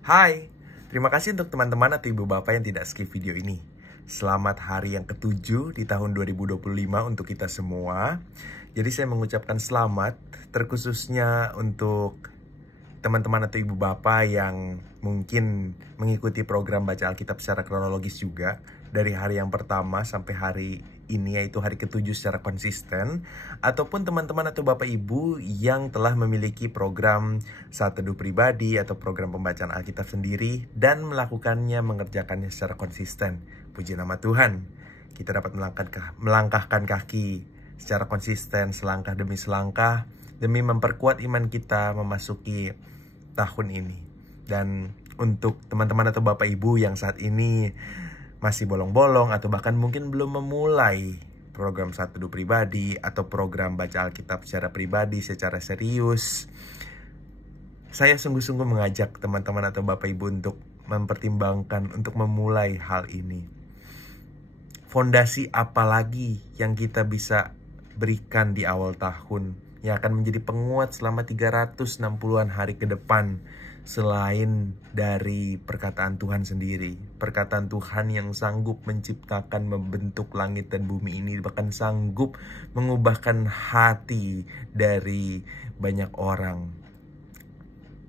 Hai, terima kasih untuk teman-teman atau ibu bapak yang tidak skip video ini. Selamat hari yang ke-7 di tahun 2025 untuk kita semua. Jadi saya mengucapkan selamat terkhususnya untuk teman-teman atau ibu bapak yang mungkin mengikuti program baca Alkitab secara kronologis juga. Dari hari yang pertama sampai hari ini, yaitu hari ke-7 secara konsisten. Ataupun teman-teman atau bapak ibu yang telah memiliki program saat teduh pribadi atau program pembacaan Alkitab sendiri dan melakukannya, mengerjakannya secara konsisten. Puji nama Tuhan, kita dapat melangkahkan kaki secara konsisten selangkah demi selangkah demi memperkuat iman kita memasuki tahun ini. Dan untuk teman-teman atau bapak ibu yang saat ini masih bolong-bolong atau bahkan mungkin belum memulai program saat teduh pribadi atau program baca Alkitab secara pribadi, secara serius, saya sungguh-sungguh mengajak teman-teman atau bapak ibu untuk mempertimbangkan untuk memulai hal ini. Fondasi apa lagi yang kita bisa berikan di awal tahun yang akan menjadi penguat selama 360-an hari ke depan selain dari perkataan Tuhan sendiri. Perkataan Tuhan yang sanggup menciptakan, membentuk langit dan bumi ini, bahkan sanggup mengubahkan hati dari banyak orang.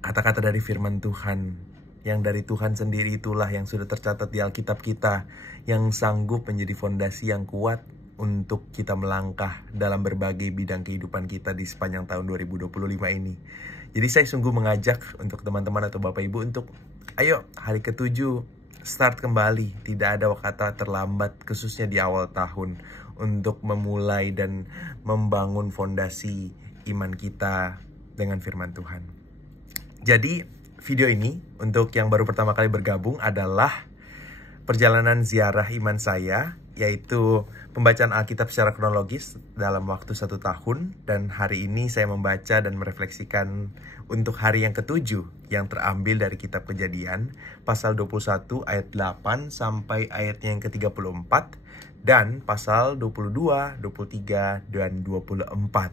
Kata-kata dari firman Tuhan yang dari Tuhan sendiri itulah yang sudah tercatat di Alkitab kita, yang sanggup menjadi fondasi yang kuat untuk kita melangkah dalam berbagai bidang kehidupan kita di sepanjang tahun 2025 ini. Jadi saya sungguh mengajak untuk teman-teman atau bapak ibu untuk ayo hari ke-7 start kembali. Tidak ada kata terlambat, khususnya di awal tahun, untuk memulai dan membangun fondasi iman kita dengan firman Tuhan. Jadi video ini untuk yang baru pertama kali bergabung adalah perjalanan ziarah iman saya, yaitu pembacaan Alkitab secara kronologis dalam waktu 1 tahun. Dan hari ini saya membaca dan merefleksikan untuk hari yang ke-7 yang terambil dari kitab Kejadian pasal 21 ayat 8 sampai ayatnya yang ke-34, dan pasal 22, 23, dan 24.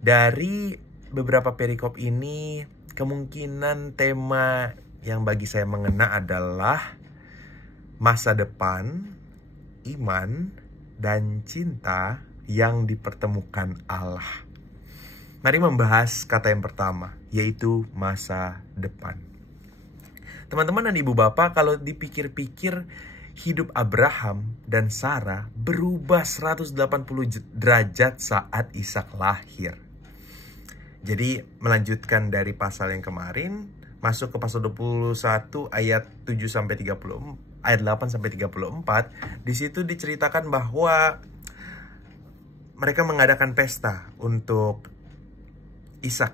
Dari beberapa perikop ini, kemungkinan tema yang bagi saya mengena adalah masa depan, iman, dan cinta yang dipertemukan Allah. Mari membahas kata yang pertama, yaitu masa depan. Teman-teman dan ibu bapak, kalau dipikir-pikir, hidup Abraham dan Sarah berubah 180 derajat saat Ishak lahir. Jadi melanjutkan dari pasal yang kemarin, masuk ke pasal 21 ayat 7 sampai 30. Ayat 8 sampai 34, di situ diceritakan bahwa mereka mengadakan pesta untuk Ishak,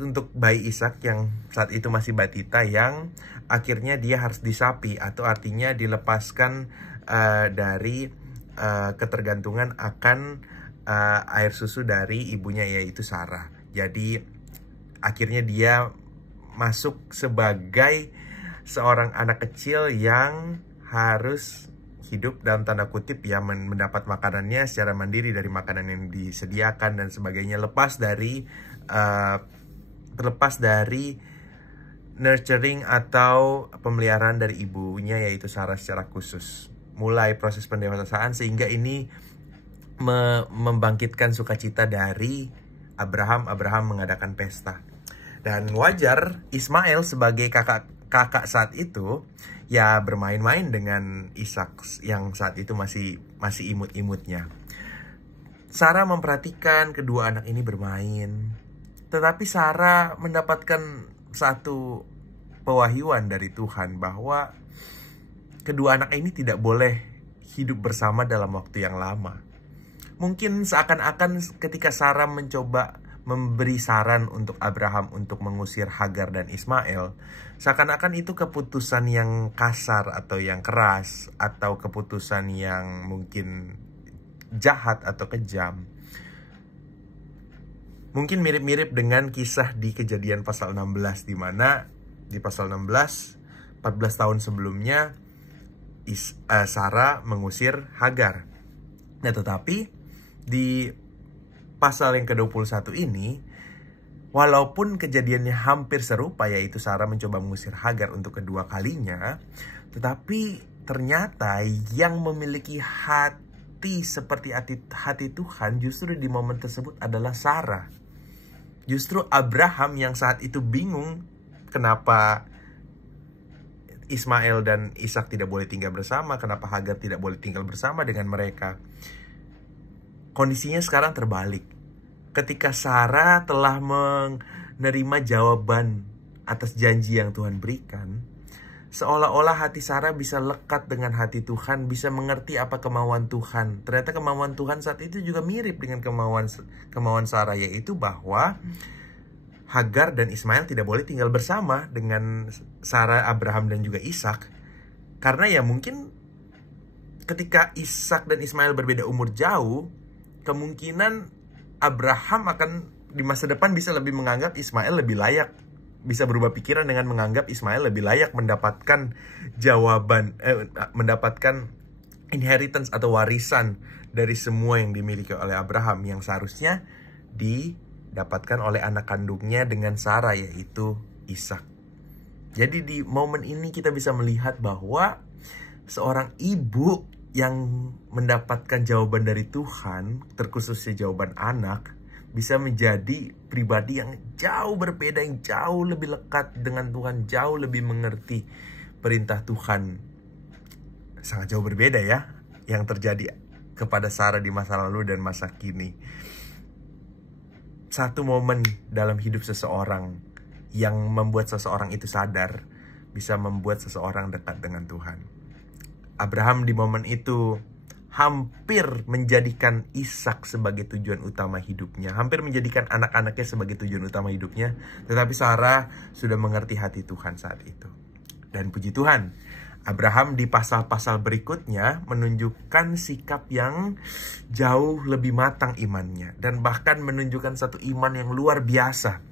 untuk bayi Ishak yang saat itu masih batita, yang akhirnya dia harus disapi atau artinya dilepaskan dari ketergantungan akan air susu dari ibunya, yaitu Sarah. Jadi akhirnya dia masuk sebagai seorang anak kecil yang harus hidup dalam tanda kutip ya, mendapat makanannya secara mandiri dari makanan yang disediakan dan sebagainya, terlepas dari nurturing atau pemeliharaan dari ibunya, yaitu Sarah secara khusus. Mulai proses pendewasaan sehingga ini membangkitkan sukacita dari Abraham mengadakan pesta. Dan wajar Ismail sebagai kakak saat itu ya bermain-main dengan Ishak yang saat itu masih imut-imutnya. Sarah memperhatikan kedua anak ini bermain, tetapi Sarah mendapatkan satu pewahyuan dari Tuhan bahwa kedua anak ini tidak boleh hidup bersama dalam waktu yang lama. Mungkin seakan-akan ketika Sarah mencoba memberi saran untuk Abraham untuk mengusir Hagar dan Ismail, seakan-akan itu keputusan yang kasar atau yang keras, atau keputusan yang mungkin jahat atau kejam. Mungkin mirip-mirip dengan kisah di Kejadian pasal 16, di mana di pasal 16, 14 tahun sebelumnya Sarah mengusir Hagar. Nah, tetapi di pasal yang ke-21 ini, Walaupun kejadiannya hampir serupa, yaitu Sarah mencoba mengusir Hagar untuk kedua kalinya, tetapi ternyata yang memiliki hati seperti hati Tuhan justru di momen tersebut adalah Sarah. Justru Abraham yang saat itu bingung kenapa Ismail dan Ishak tidak boleh tinggal bersama, kenapa Hagar tidak boleh tinggal bersama dengan mereka. Kondisinya sekarang terbalik. Ketika Sarah telah menerima jawaban atas janji yang Tuhan berikan, seolah-olah hati Sarah bisa lekat dengan hati Tuhan, bisa mengerti apa kemauan Tuhan. Ternyata kemauan Tuhan saat itu juga mirip dengan kemauan Sarah, yaitu bahwa Hagar dan Ismail tidak boleh tinggal bersama dengan Sarah, Abraham, dan juga Ishak. Karena ya mungkin ketika Ishak dan Ismail berbeda umur jauh, kemungkinan Abraham akan di masa depan bisa lebih menganggap Ismail lebih layak, bisa berubah pikiran dengan menganggap Ismail lebih layak mendapatkan mendapatkan inheritance atau warisan dari semua yang dimiliki oleh Abraham, yang seharusnya didapatkan oleh anak kandungnya dengan Sarah, yaitu Ishak. Jadi di momen ini kita bisa melihat bahwa seorang ibu yang mendapatkan jawaban dari Tuhan, terkhususnya jawaban anak, bisa menjadi pribadi yang jauh berbeda, yang jauh lebih lekat dengan Tuhan, jauh lebih mengerti perintah Tuhan. Sangat jauh berbeda ya yang terjadi kepada Sarah di masa lalu dan masa kini. Satu momen dalam hidup seseorang yang membuat seseorang itu sadar bisa membuat seseorang dekat dengan Tuhan. Abraham di momen itu hampir menjadikan Ishak sebagai tujuan utama hidupnya, hampir menjadikan anak-anaknya sebagai tujuan utama hidupnya, tetapi Sarah sudah mengerti hati Tuhan saat itu. Dan puji Tuhan, Abraham di pasal-pasal berikutnya menunjukkan sikap yang jauh lebih matang imannya, dan bahkan menunjukkan satu iman yang luar biasa.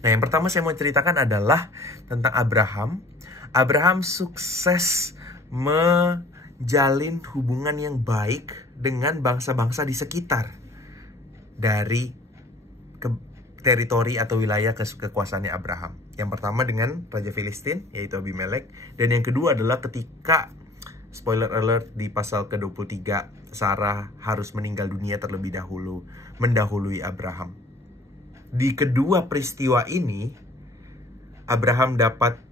Nah, yang pertama saya mau ceritakan adalah tentang Abraham. Abraham sukses menjalin hubungan yang baik dengan bangsa-bangsa di sekitar dari teritori atau wilayah kekuasaannya Abraham. Yang pertama dengan Raja Filistin, yaitu Abimelek. Dan yang kedua adalah ketika, spoiler alert, di pasal ke-23, Sarah harus meninggal dunia terlebih dahulu, mendahului Abraham. Di kedua peristiwa ini, Abraham dapat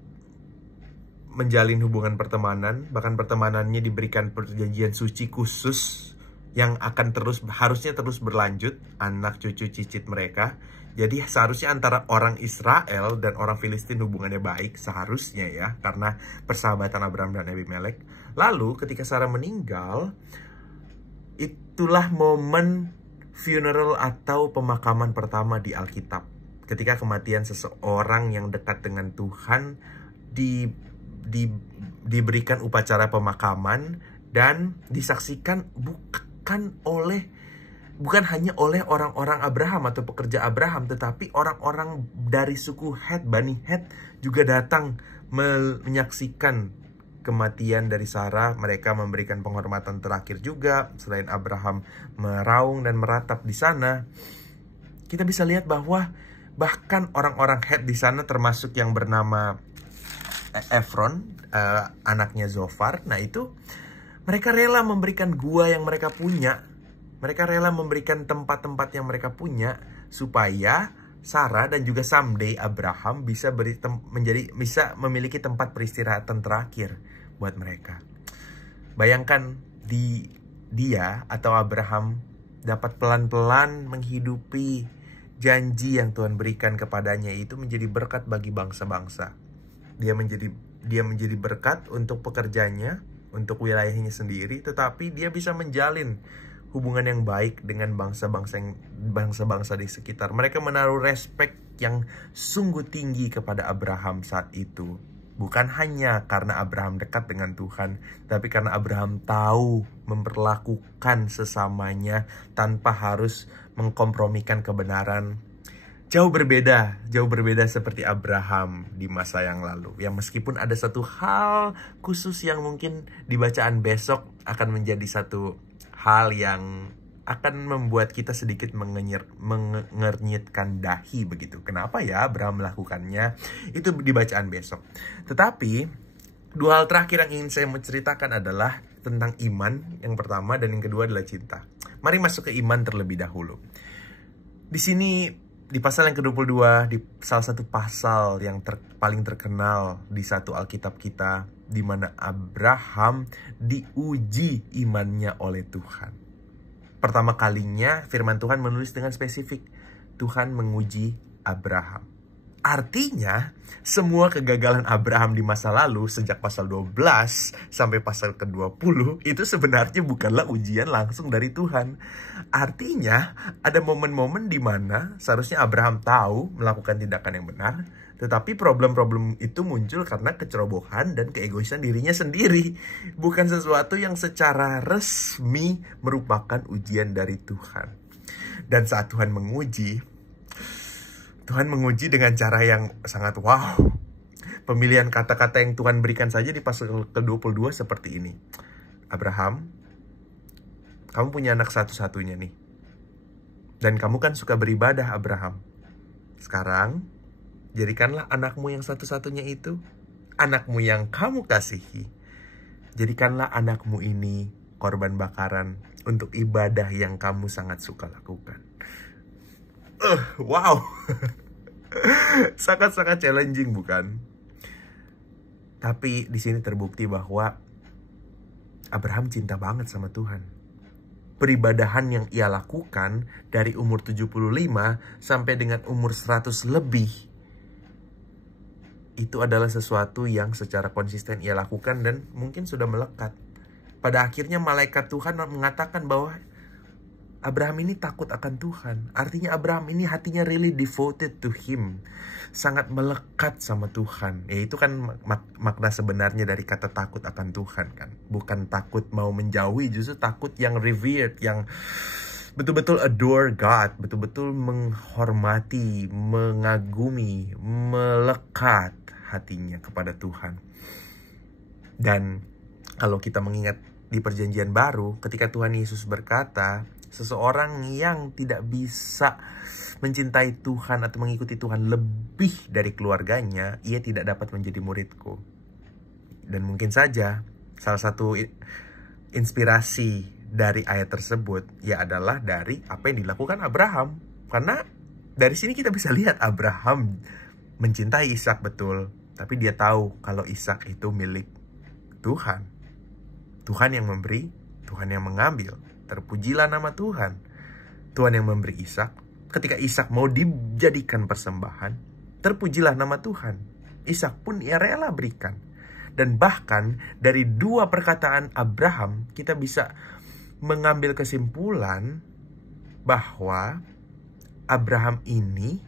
menjalin hubungan pertemanan, bahkan pertemanannya diberikan perjanjian suci khusus yang akan harusnya terus berlanjut, anak cucu cicit mereka. Jadi seharusnya antara orang Israel dan orang Filistin hubungannya baik, seharusnya ya, karena persahabatan Abraham dan Abimelek. Lalu ketika Sarah meninggal, itulah momen funeral atau pemakaman pertama di Alkitab. Ketika kematian seseorang yang dekat dengan Tuhan diberikan upacara pemakaman dan disaksikan bukan hanya oleh orang-orang Abraham atau pekerja Abraham, tetapi orang-orang dari suku Het, Bani Het juga datang menyaksikan kematian dari Sarah. Mereka memberikan penghormatan terakhir juga. Selain Abraham meraung dan meratap di sana, kita bisa lihat bahwa bahkan orang-orang Het di sana, termasuk yang bernama Efron, anaknya Zofar. Nah itu, mereka rela memberikan gua yang mereka punya. Mereka rela memberikan tempat-tempat yang mereka punya supaya Sarah dan juga someday Abraham bisa memiliki tempat peristirahatan terakhir buat mereka. Bayangkan dia atau Abraham dapat pelan-pelan menghidupi janji yang Tuhan berikan kepadanya, itu menjadi berkat bagi bangsa-bangsa. Dia menjadi berkat untuk pekerjanya, untuk wilayahnya sendiri, tetapi dia bisa menjalin hubungan yang baik dengan bangsa-bangsa di sekitar. Mereka menaruh respek yang sungguh tinggi kepada Abraham saat itu. Bukan hanya karena Abraham dekat dengan Tuhan, tapi karena Abraham tahu memperlakukan sesamanya tanpa harus mengkompromikan kebenaran. Jauh berbeda seperti Abraham di masa yang lalu. Ya, meskipun ada satu hal khusus yang mungkin di bacaan besok akan menjadi satu hal yang akan membuat kita sedikit mengernyitkan dahi begitu. Kenapa ya Abraham melakukannya? Itu di bacaan besok. Tetapi dua hal terakhir yang ingin saya menceritakan adalah tentang iman yang pertama, dan yang kedua adalah cinta. Mari masuk ke iman terlebih dahulu. Di sini di pasal yang ke-22, di salah satu pasal yang paling terkenal di satu Alkitab kita, di mana Abraham diuji imannya oleh Tuhan. Pertama kalinya firman Tuhan menulis dengan spesifik, Tuhan menguji Abraham. Artinya, semua kegagalan Abraham di masa lalu sejak pasal 12 sampai pasal ke-20 itu sebenarnya bukanlah ujian langsung dari Tuhan. Artinya, ada momen-momen di mana seharusnya Abraham tahu melakukan tindakan yang benar, tetapi problem-problem itu muncul karena kecerobohan dan keegoisan dirinya sendiri. Bukan sesuatu yang secara resmi merupakan ujian dari Tuhan. Dan saat Tuhan menguji dengan cara yang sangat wow. Pemilihan kata-kata yang Tuhan berikan saja di pasal ke-22 seperti ini. Abraham, kamu punya anak satu-satunya nih. Dan kamu kan suka beribadah, Abraham. Sekarang, jadikanlah anakmu yang satu-satunya itu, anakmu yang kamu kasihi. Jadikanlah anakmu ini korban bakaran untuk ibadah yang kamu sangat suka lakukan. Wow. Sangat-sangat challenging, bukan? Tapi di sini terbukti bahwa Abraham cinta banget sama Tuhan. Peribadahan yang ia lakukan dari umur 75 sampai dengan umur 100 lebih, itu adalah sesuatu yang secara konsisten ia lakukan dan mungkin sudah melekat. Pada akhirnya malaikat Tuhan mengatakan bahwa Abraham ini takut akan Tuhan. Artinya Abraham ini hatinya really devoted to him. Sangat melekat sama Tuhan. Itu kan makna sebenarnya dari kata takut akan Tuhan kan. Bukan takut mau menjauhi, justru takut yang revered, yang betul-betul adore God, betul-betul menghormati, mengagumi, melekat hatinya kepada Tuhan. Dan kalau kita mengingat di Perjanjian Baru, ketika Tuhan Yesus berkata, seseorang yang tidak bisa mencintai Tuhan atau mengikuti Tuhan lebih dari keluarganya, ia tidak dapat menjadi muridku. Dan mungkin saja salah satu inspirasi dari ayat tersebut ya adalah dari apa yang dilakukan Abraham. Karena dari sini kita bisa lihat Abraham mencintai Ishak betul, tapi dia tahu kalau Ishak itu milik Tuhan. Tuhan yang memberi, Tuhan yang mengambil. Terpujilah nama Tuhan. Tuhan yang memberi Ishak. Ketika Ishak mau dijadikan persembahan, terpujilah nama Tuhan. Ishak pun ia rela berikan. Dan bahkan dari dua perkataan Abraham, kita bisa mengambil kesimpulan bahwa Abraham ini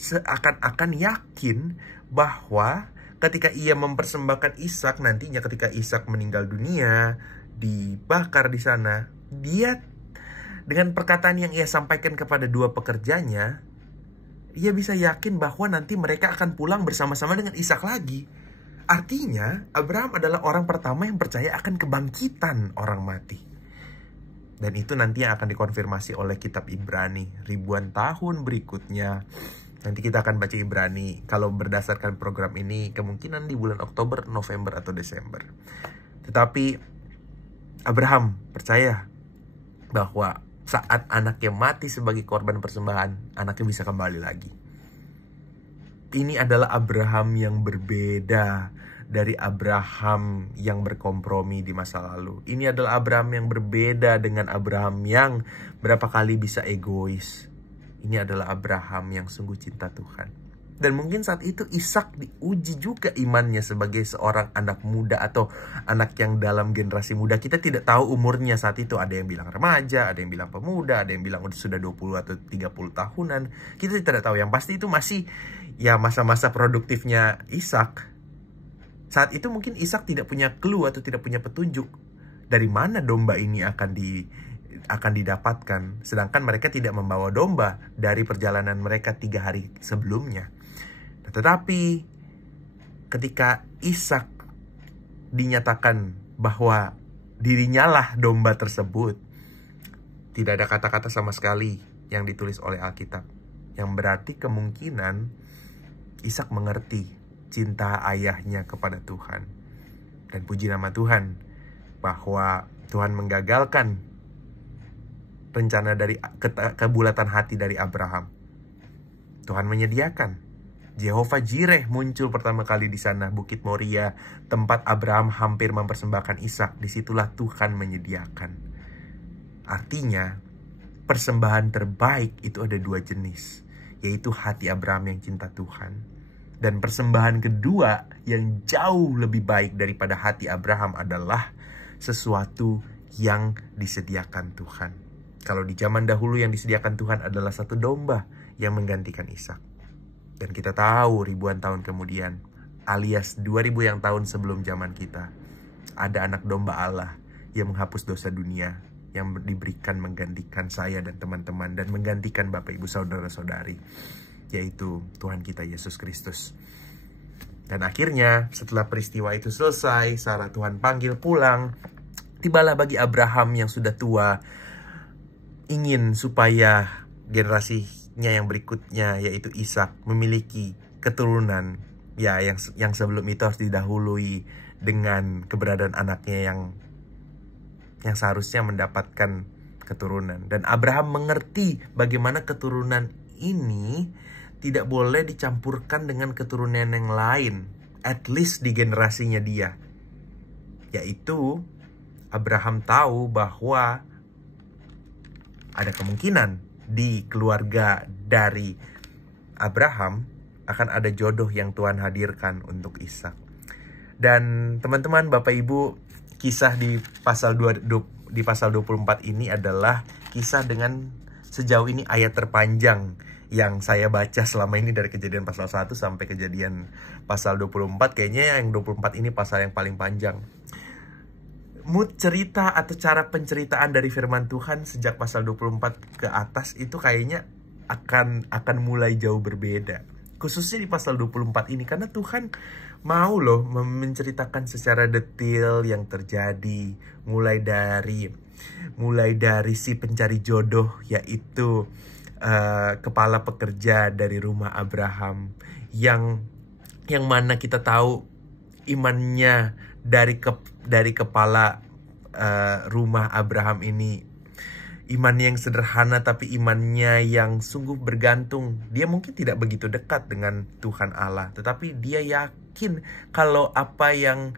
seakan-akan yakin bahwa ketika ia mempersembahkan Ishak, nantinya ketika Ishak meninggal dunia, dibakar di sana, dia dengan perkataan yang ia sampaikan kepada dua pekerjanya, ia bisa yakin bahwa nanti mereka akan pulang bersama-sama dengan Ishak lagi. Artinya, Abraham adalah orang pertama yang percaya akan kebangkitan orang mati. Dan itu nanti yang akan dikonfirmasi oleh kitab Ibrani ribuan tahun berikutnya. Nanti kita akan baca Ibrani, kalau berdasarkan program ini, kemungkinan di bulan Oktober, November, atau Desember. Tetapi Abraham percaya bahwa saat anaknya mati sebagai korban persembahan, anaknya bisa kembali lagi. Ini adalah Abraham yang berbeda dari Abraham yang berkompromi di masa lalu. Ini adalah Abraham yang berbeda dengan Abraham yang berapa kali bisa egois. Ini adalah Abraham yang sungguh cinta Tuhan. Dan mungkin saat itu Ishak diuji juga imannya sebagai seorang anak muda atau anak yang dalam generasi muda. Kita tidak tahu umurnya saat itu. Ada yang bilang remaja, ada yang bilang pemuda, ada yang bilang sudah 20 atau 30 tahunan. Kita tidak tahu. Yang pasti itu masih ya masa-masa produktifnya Ishak. Saat itu mungkin Ishak tidak punya clue atau tidak punya petunjuk dari mana domba ini akan didapatkan. Sedangkan mereka tidak membawa domba dari perjalanan mereka 3 hari sebelumnya. Tetapi ketika Ishak dinyatakan bahwa dirinya lah domba tersebut, Tidak ada kata-kata sama sekali yang ditulis oleh Alkitab. Yang berarti kemungkinan Ishak mengerti cinta ayahnya kepada Tuhan. Dan puji nama Tuhan bahwa Tuhan menggagalkan rencana dari kebulatan hati dari Abraham. Tuhan menyediakan. Jehovah Jireh muncul pertama kali di sana, Bukit Moria, tempat Abraham hampir mempersembahkan Ishak. Disitulah Tuhan menyediakan. Artinya, persembahan terbaik itu ada dua jenis, yaitu hati Abraham yang cinta Tuhan. Dan persembahan kedua yang jauh lebih baik daripada hati Abraham adalah sesuatu yang disediakan Tuhan. Kalau di zaman dahulu yang disediakan Tuhan adalah satu domba yang menggantikan Ishak. Dan kita tahu ribuan tahun kemudian, alias 2000 yang tahun sebelum zaman kita, ada anak domba Allah yang menghapus dosa dunia, yang diberikan menggantikan saya dan teman-teman, dan menggantikan Bapak Ibu Saudara-saudari, yaitu Tuhan kita Yesus Kristus. Dan akhirnya setelah peristiwa itu selesai, Sarah Tuhan panggil pulang. Tibalah bagi Abraham yang sudah tua, ingin supaya generasinya yang berikutnya, yaitu Ishak, memiliki keturunan ya yang sebelum itu harus didahului dengan keberadaan anaknya yang seharusnya mendapatkan keturunan. Dan Abraham mengerti bagaimana keturunan ini tidak boleh dicampurkan dengan keturunan yang lain, at least di generasinya dia. Yaitu Abraham tahu bahwa ada kemungkinan di keluarga dari Abraham akan ada jodoh yang Tuhan hadirkan untuk Ishak. Dan teman-teman, Bapak Ibu, kisah di pasal 24 ini adalah kisah dengan sejauh ini ayat terpanjang yang saya baca selama ini, dari Kejadian pasal 1 sampai Kejadian pasal 24. Kayaknya yang 24 ini pasal yang paling panjang. Mood cerita atau cara penceritaan dari firman Tuhan sejak pasal 24 ke atas itu kayaknya akan mulai jauh berbeda. Khususnya di pasal 24 ini, karena Tuhan mau loh menceritakan secara detail yang terjadi, mulai dari si pencari jodoh, yaitu kepala pekerja dari rumah Abraham, yang mana kita tahu imannya dari kepala rumah Abraham ini, iman yang sederhana tapi imannya yang sungguh bergantung. Dia mungkin tidak begitu dekat dengan Tuhan Allah, tetapi dia yakin kalau apa yang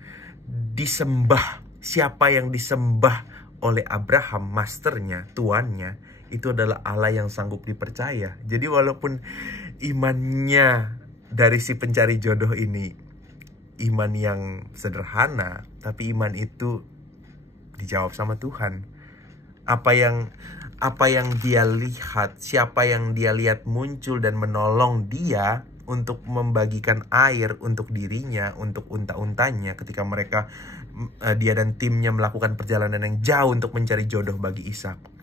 disembah, siapa yang disembah oleh Abraham, masternya, tuannya, itu adalah Allah yang sanggup dipercaya. Jadi walaupun imannya dari si pencari jodoh ini iman yang sederhana, tapi iman itu dijawab sama Tuhan. Apa yang dia lihat, siapa yang dia lihat muncul dan menolong dia untuk membagikan air untuk dirinya, untuk unta-untanya ketika dia dan timnya melakukan perjalanan yang jauh untuk mencari jodoh bagi Ishak.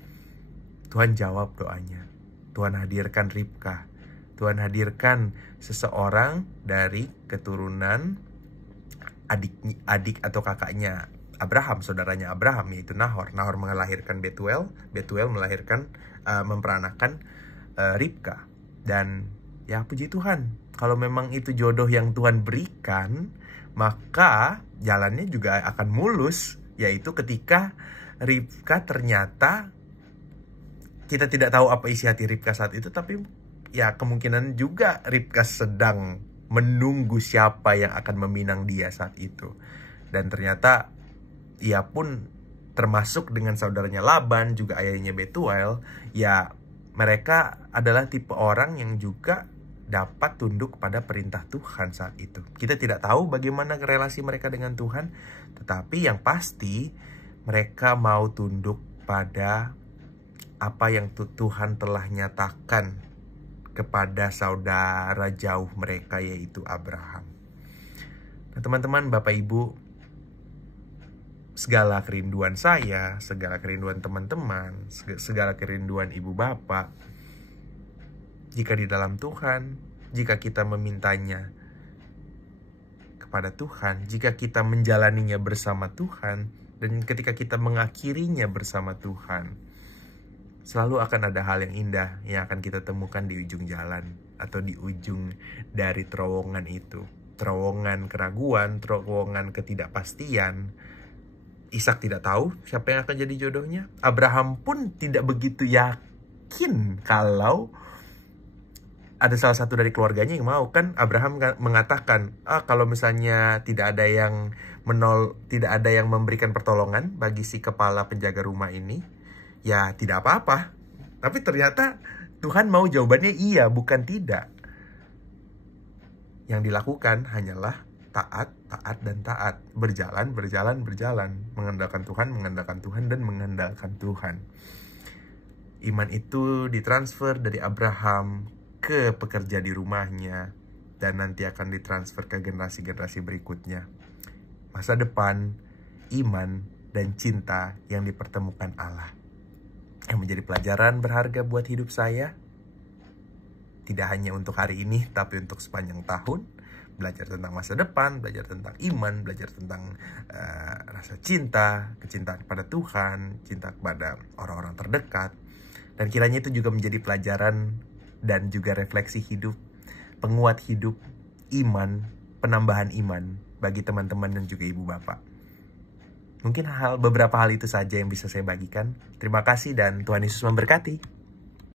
Tuhan jawab doanya. Tuhan hadirkan Ribka. Tuhan hadirkan seseorang dari keturunan adik atau kakaknya Abraham, saudaranya Abraham, yaitu Nahor. Nahor melahirkan Betuel. Betuel melahirkan, memperanakan Ribka. Dan ya puji Tuhan, kalau memang itu jodoh yang Tuhan berikan, maka jalannya juga akan mulus. Yaitu ketika Ribka ternyata, kita tidak tahu apa isi hati Ribka saat itu, tapi ya kemungkinan juga Ribka sedang menunggu siapa yang akan meminang dia saat itu. Dan ternyata ia pun termasuk dengan saudaranya Laban, juga ayahnya Betuel. Ya mereka adalah tipe orang yang juga dapat tunduk pada perintah Tuhan saat itu. Kita tidak tahu bagaimana relasi mereka dengan Tuhan, tetapi yang pasti mereka mau tunduk pada apa yang Tuhan telah nyatakan kepada saudara jauh mereka, yaitu Abraham. Nah teman-teman, Bapak Ibu, segala kerinduan saya, segala kerinduan teman-teman, segala kerinduan ibu bapak, jika di dalam Tuhan, jika kita memintanya kepada Tuhan, jika kita menjalaninya bersama Tuhan, dan ketika kita mengakhirinya bersama Tuhan, selalu akan ada hal yang indah yang akan kita temukan di ujung jalan atau di ujung dari terowongan itu. Terowongan keraguan, terowongan ketidakpastian. Ishak tidak tahu siapa yang akan jadi jodohnya. Abraham pun tidak begitu yakin kalau ada salah satu dari keluarganya yang mau. Kan Abraham mengatakan, kalau misalnya tidak ada yang memberikan pertolongan bagi si kepala penjaga rumah ini, ya tidak apa-apa. Tapi ternyata Tuhan mau jawabannya iya, bukan tidak. Yang dilakukan hanyalah taat, dan taat. Berjalan. Mengandalkan Tuhan, dan mengandalkan Tuhan. Iman itu ditransfer dari Abraham ke pekerja di rumahnya, dan nanti akan ditransfer ke generasi-generasi berikutnya. Masa depan, iman, dan cinta yang dipertemukan Allah. Yang menjadi pelajaran berharga buat hidup saya. Tidak hanya untuk hari ini, tapi untuk sepanjang tahun. Belajar tentang masa depan, belajar tentang iman, belajar tentang rasa cinta, kecintaan kepada Tuhan, cinta kepada orang-orang terdekat. Dan kiranya itu juga menjadi pelajaran dan juga refleksi hidup, penguat hidup, iman, penambahan iman bagi teman-teman dan juga ibu bapak. Mungkin beberapa hal itu saja yang bisa saya bagikan. Terima kasih dan Tuhan Yesus memberkati.